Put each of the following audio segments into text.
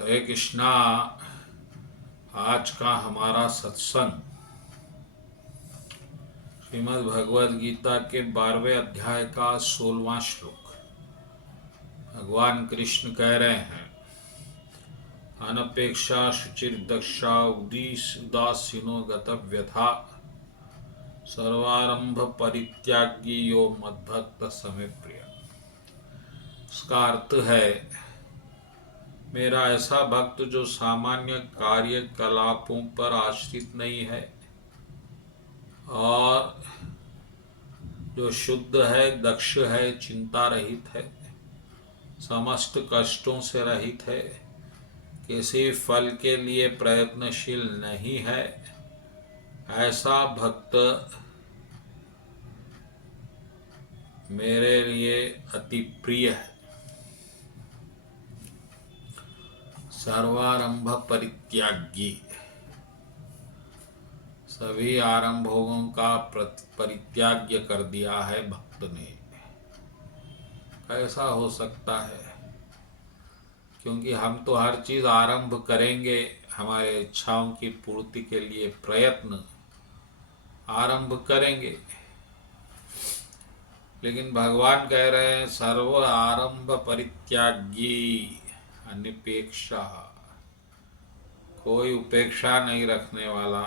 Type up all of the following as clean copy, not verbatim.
हरे कृष्णा। आज का हमारा सत्संग श्रीमद् भगवद गीता के 12वें अध्याय का 16वां श्लोक। भगवान कृष्ण कह रहे हैं, अनपेक्षा शुचिर्दक्षा उदासीनो गतव्यथा सर्वारंभ परित्यागी यो मद्भक्त समे प्रिय। इसका अर्थ है, मेरा ऐसा भक्त जो सामान्य कार्यकलापों पर आश्रित नहीं है और जो शुद्ध है, दक्ष है, चिंता रहित है, समस्त कष्टों से रहित है, किसी फल के लिए प्रयत्नशील नहीं है, ऐसा भक्त मेरे लिए अति प्रिय है। सर्वारंभ परित्यागी, सभी आरंभों का परित्याग कर दिया है भक्त ने। कैसा हो सकता है? क्योंकि हम तो हर चीज आरंभ करेंगे, हमारे इच्छाओं की पूर्ति के लिए प्रयत्न आरंभ करेंगे, लेकिन भगवान कह रहे हैं सर्व आरंभ परित्यागी अनिपेक्षा, कोई उपेक्षा नहीं रखने वाला।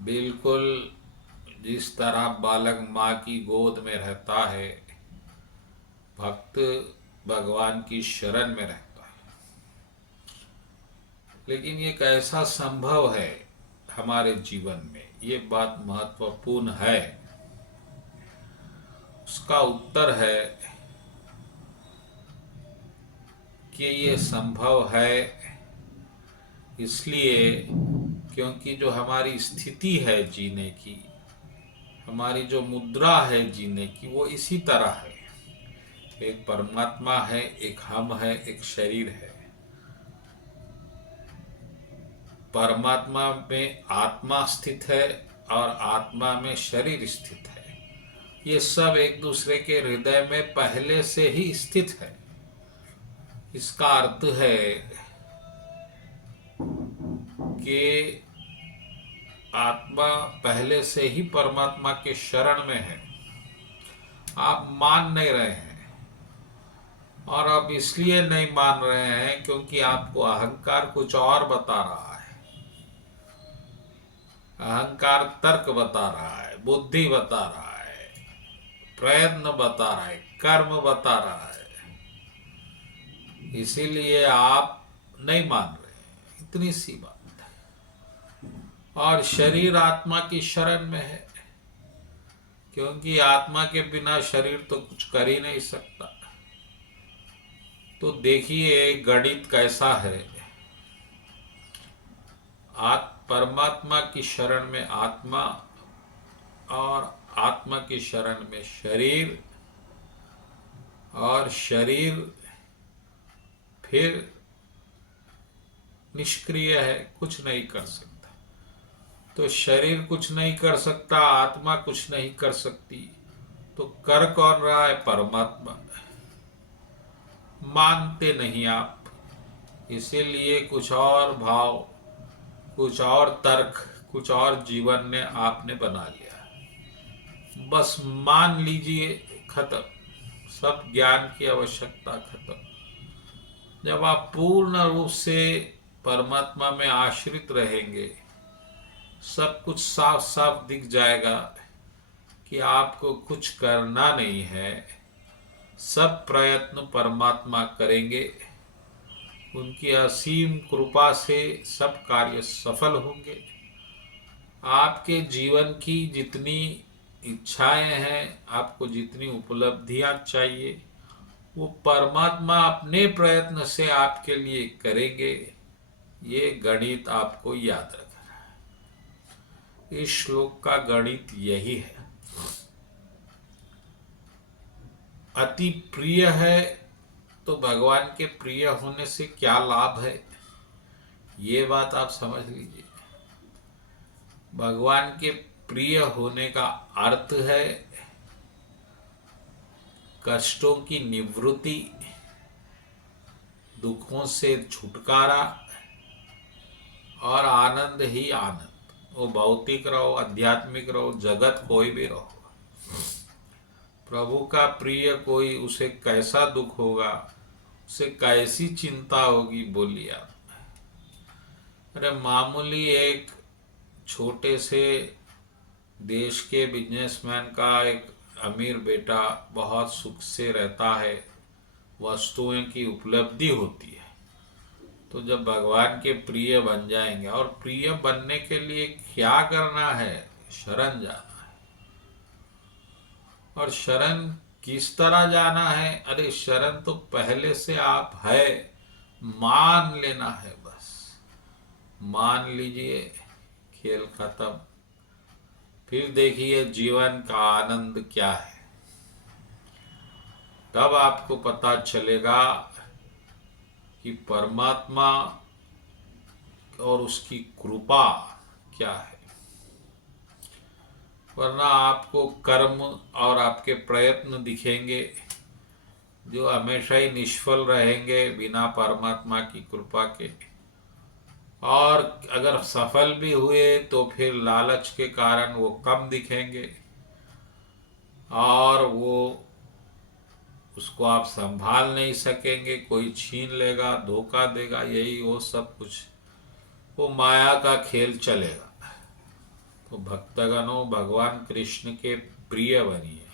बिल्कुल जिस तरह बालक माँ की गोद में रहता है, भक्त भगवान की शरण में रहता है। लेकिन ये कैसा संभव है हमारे जीवन में? ये बात महत्वपूर्ण है। उसका उत्तर है कि ये संभव है इसलिए क्योंकि जो हमारी स्थिति है जीने की, हमारी जो मुद्रा है जीने की, वो इसी तरह है। एक परमात्मा है, एक हम है, एक शरीर है। परमात्मा में आत्मा स्थित है और आत्मा में शरीर स्थित है। ये सब एक दूसरे के हृदय में पहले से ही स्थित है। इसका अर्थ है कि आत्मा पहले से ही परमात्मा के शरण में है। आप मान नहीं रहे हैं, और अब इसलिए नहीं मान रहे हैं क्योंकि आपको अहंकार कुछ और बता रहा है। अहंकार तर्क बता रहा है, बुद्धि बता रहा है, प्रयत्न बता रहा है, कर्म बता रहा है। इसीलिए आप नहीं मान रहे, इतनी सी बात है। और शरीर आत्मा की शरण में है, क्योंकि आत्मा के बिना शरीर तो कुछ कर ही नहीं सकता। तो देखिए गणित कैसा है। परमात्मा की शरण में आत्मा और आत्मा की शरण में शरीर, और शरीर फिर निष्क्रिय है, कुछ नहीं कर सकता। तो शरीर कुछ नहीं कर सकता, आत्मा कुछ नहीं कर सकती, तो कर कौन रहा है? परमात्मा। मानते नहीं आप, इसीलिए कुछ और भाव, कुछ और तर्क, कुछ और जीवन ने आपने बना लिया। बस मान लीजिए, खत्म, सब ज्ञान की आवश्यकता खत्म। जब आप पूर्ण रूप से परमात्मा में आश्रित रहेंगे, सब कुछ साफ साफ दिख जाएगा कि आपको कुछ करना नहीं है। सब प्रयत्न परमात्मा करेंगे, उनकी असीम कृपा से सब कार्य सफल होंगे। आपके जीवन की जितनी इच्छाएं हैं, आपको जितनी उपलब्धियां चाहिए, वो परमात्मा अपने प्रयत्न से आपके लिए करेंगे। ये गणित आपको याद रखना है। इस श्लोक का गणित यही है। अति प्रिय है तो भगवान के प्रिय होने से क्या लाभ है, ये बात आप समझ लीजिए। भगवान के प्रिय होने का अर्थ है कष्टों की निवृत्ति, दुखों से छुटकारा और आनंद ही आनंद। वो भौतिक रहो, आध्यात्मिक रहो, जगत कोई भी रहो, प्रभु का प्रिय कोई, उसे कैसा दुख होगा, उसे कैसी चिंता होगी, बोलिए आप। अरे मामूली एक छोटे से देश के बिजनेसमैन का एक अमीर बेटा बहुत सुख से रहता है, वस्तुएं की उपलब्धि होती है, तो जब भगवान के प्रिय बन जाएंगे, और प्रिय बनने के लिए क्या करना है, शरण जाना है। और शरण किस तरह जाना है? अरे शरण तो पहले से आप है, मान लेना है, बस मान लीजिए, खेल खत्म। फिर देखिए जीवन का आनंद क्या है, तब आपको पता चलेगा कि परमात्मा और उसकी कृपा क्या है। वरना आपको कर्म और आपके प्रयत्न दिखेंगे जो हमेशा ही निष्फल रहेंगे बिना परमात्मा की कृपा के, और अगर सफल भी हुए तो फिर लालच के कारण वो कम दिखेंगे, और वो उसको आप संभाल नहीं सकेंगे, कोई छीन लेगा, धोखा देगा, यही वो सब कुछ, वो माया का खेल चलेगा। तो भक्तगणों, भगवान कृष्ण के प्रिय बनिए।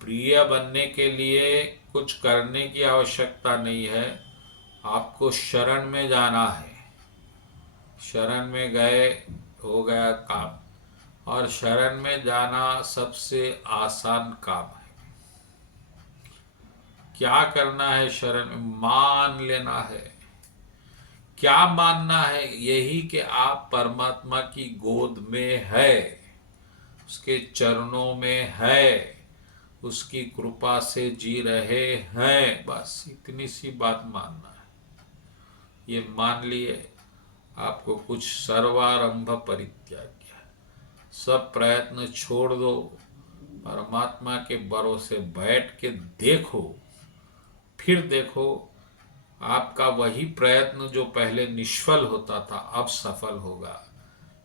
प्रिय बनने के लिए कुछ करने की आवश्यकता नहीं है, आपको शरण में जाना है। शरण में गए, हो गया काम। और शरण में जाना सबसे आसान काम है। क्या करना है शरण में? मान लेना है। क्या मानना है? यही कि आप परमात्मा की गोद में है, उसके चरणों में है, उसकी कृपा से जी रहे हैं, बस इतनी सी बात मानना है। ये मान लिए, आपको कुछ सर्वारंभ परित्याग, सब प्रयत्न छोड़ दो, परमात्मा के भरोसे बैठ के देखो, फिर देखो आपका वही प्रयत्न जो पहले निष्फल होता था अब सफल होगा,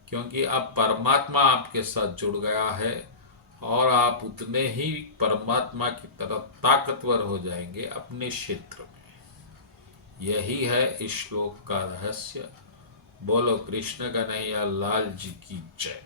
क्योंकि अब परमात्मा आपके साथ जुड़ गया है और आप उतने ही परमात्मा की तरफ ताकतवर हो जाएंगे अपने क्षेत्र में। यही है इस श्लोक का रहस्य। बोलो कृष्ण कन्हैया लाल जी की जय।